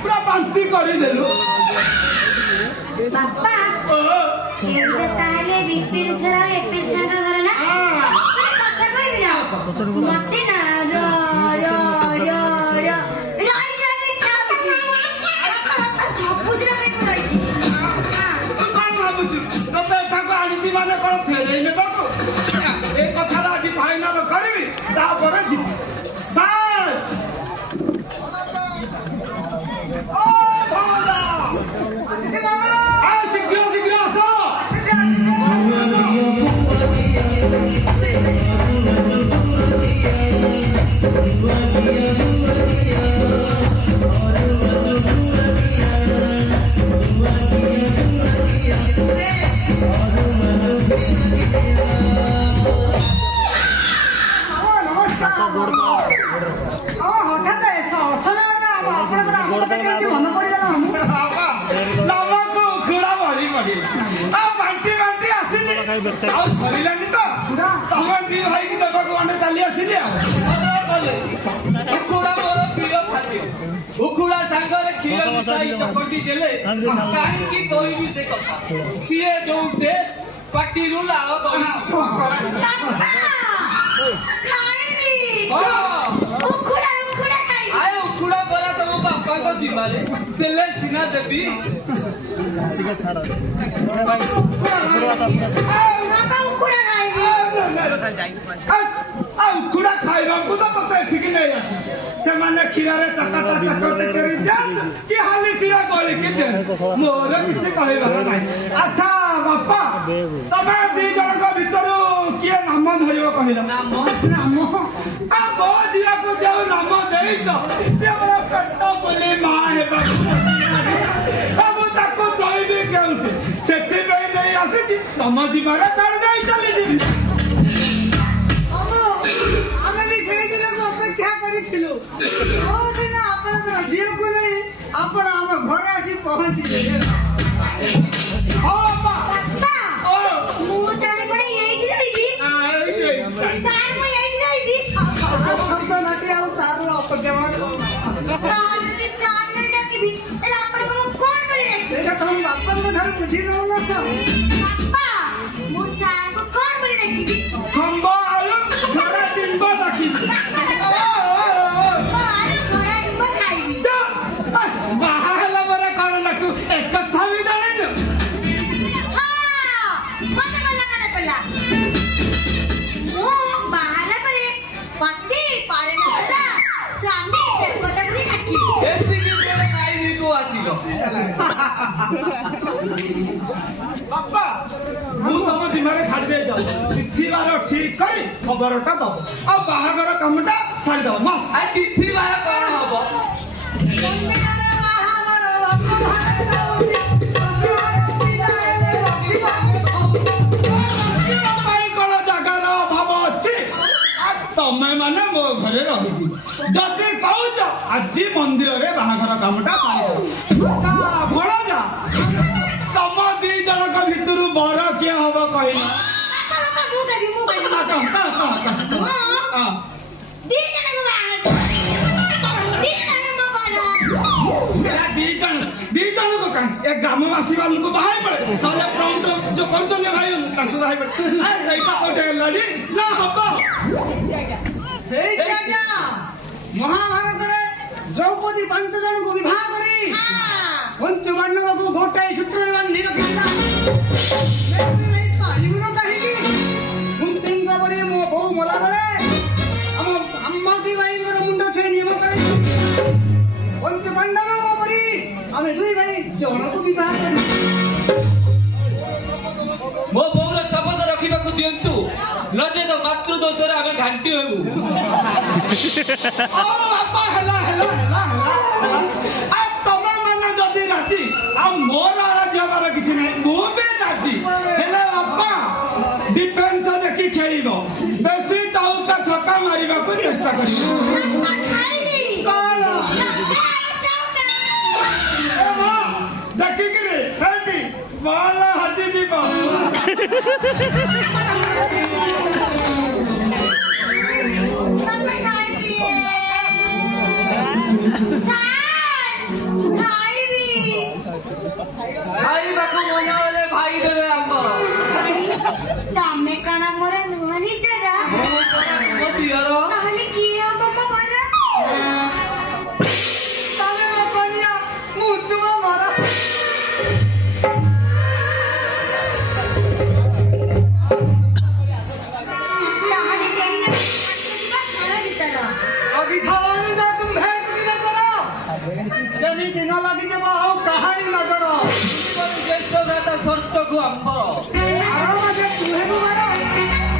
पूरा बांती कर देलु बापा ये ताले विपिन सर एपी सर घर ना कथा कहबी ना मते ना रो रो रो रो राई जाने चाबी सब बुझरा में पड़ई कौन भाबुछु तते ठाको आनिची माने कोन फेरै ने बाको ए कथा आज फाइनल करबी ता पर जीत सार ओ भोला आ शीघ्र शीघ्र आसो सरिलानी तो तुम दी भाई की दबा को चली आसिली उखुड़ा मोर प्रिय खाद्य उखुड़ा सांगरे खीर मिसाई चपटी देले काहे की कहबी से कथा सिए जो टेस्ट पाटी रु लाल खाइबी उखुड़ा उखुड़ा खाइबी आए उखुड़ा परा तुम बापा को जिमाले तेले सिना देबी ठीक है छाड़ बापा उखुड़ा खाइबी उखुड़ा खाइबा को तो तते ठीक नहीं आसी से माने खीरारे चकाटा चकाटे करी दे कि हाली सिरा गोली के दे मोर किछ कहबा नहीं अच्छा बापा तमे दी जण को भितरु किए नाम धरियो कहिला नाम नाम आ बो जिया को जाऊ नाम देई तो से हमरा पेट बोली मां हे बाबू अब ताको कहबी केउते सेति बेई नहीं आसी तम दिमाग तड़ नहीं चली जीवी ଆମେ ବି ସେଇ ଦିନକୁ ଅପେକ୍ଷା କରିଥିଲୁ କୋଉ ଦିନ ଆପଣଙ୍କର ଝିଅକୁ ନେଇ ଆପଣ ଆମ ଘରେ ଆସି ପହଞ୍ଚିଲେ ଓ ବାପା ବାପା ଓ ମୁଁ ତାରେ ପଡେ ଏଇଠି ରହିବି ସାର୍ ମୁଁ ଏଇଠି ରହିବି ଶବ୍ଦ ନାଟି ଆଉ ଚାରୁ ଅପେକ୍ଷା ତାହେଲେ ଯଦି ସାର୍ ନ ଡାକିବି ତାହେଲେ ଆପଣଙ୍କୁ ମୁଁ କଣ କରି ଡାକିବି ସେଇଟା ତମ ବାପାଙ୍କ ଠାରୁ ବୁଝି ନେଉନ ତ ବାପା ମୁଁ ସାର୍ଙ୍କୁ କଣ କରି ଡାକିବି ଖମ୍ବ ଆଳୁ ଘରେ ଟିମ୍ବ ଡାକି ବାହା ହେଲା ପରେ କଣ ଡାକୁ ଏ କଥା ବି ଜାଣିନୁ एसी के मेरे काई को आसीलो ବାପା ମୁଁ ତମ ଜିମାରେ ଛାଡ଼ି ଦେଇ ଯାଉ ତିଥିବାର ଠିକ କରି ଖବରଟା ଦବ ଆଉ ବାହାଘର କାମଟା ସାରିଦବ ମସ୍ତ आ तिथि बार कोन हबो ପାଇଁ କଣ ଜାଗାର ଅଭାବ ଅଛି ଆଉ ତମେ ମାନେ ମୋ ଘରେ ରହିଛି ଯଦି କହୁଛ ଆଜି ମନ୍ଦିରରେ ବାହାଘର କାମଟା ସାରିଦବ ଆଚ୍ଛା ଭଣଜା ତମ ଦି ଜଣଙ୍କ ଭିତରୁ ବର କିଏ ହବ କହିଲ ଦି ଜଣକୁ କାହିଁ ଏ ଗ୍ରାମବାସୀ ମାନଙ୍କୁ ବାହାଇ ପଡେ ନହେଲେ ପ୍ରମୁଖ ଯୋଉ କରୁଛନ୍ତି ଭାଇ ତାଙ୍କୁ ବାହାଇ ପଡେ ଏଇଟା କୋଉଠି ହେଲାଣି ନା ହବ ହେଇଛି ଆଜ୍ଞା ମହାଭାରତରେ ଦ୍ରୌପଦୀ 5 ଜଣଙ୍କୁ ବିବାହ କରି ପଞ୍ଚପାଣ୍ଡବକୁ ଗୋଟାଏ ସୂତ୍ରରେ ବାନ୍ଧି ରଖିଲା ପାରିବୁନ କାହିଁକି କୁନ୍ତୀଙ୍କ ପରି ମୋ ବୋଉ ମଲା ବେଳେ ଆମ ଆମ୍ମାଦି ଭାଇଙ୍କର ମୁଣ୍ଡ ଛୁଇଁ ନିୟମ କରି ପଞ୍ଚପାଣ୍ଡବଙ୍କ ପରି ଆମେ ଦୁଇ ଭାଇ ଜଣକୁ ବିବାହ କରୁ मो बौर शपथ रखा दिंतु नचे तो मातृ दोषर आम घाटी हेबू तमे मैंने जदि राजी मोर राजी हमार किसी ना मुझे राजी हेले बापा डिफेन्स देखी खेल बेसी चौका छक्का मारे को चेष्टा कर देखिकी बल हजी जीव ମାସକୁ ଆମ୍ବର ଆର ମାସେ ତୁ ହେବୁ ବାର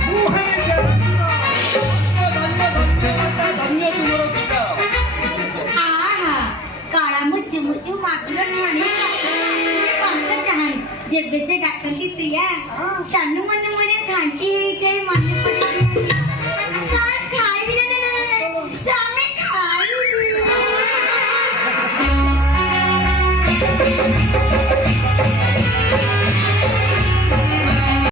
ମୁଁ ହେବି ଦେବଶୂର। ଧନ୍ୟ ଧନ୍ୟ ମାତା ଧନ୍ୟ ତୁମର ବିଚାର। ଆହା କାଳା ମୁଚୁ ମୁଚୁ ମାଗୁର ଠାଣି କଣ୍ଟ ଚାହାଣି ଯେବେ ସେ ଡାକନ୍ତି ପ୍ରିୟା ତନୁ ମନେ ମନେ ଘାଣ୍ଟି ହେଇଯାଏ ମନେ ପଡେ ସାର୍ ଖାଇବି ନା ସ୍ୱାମୀ ଖାଇବି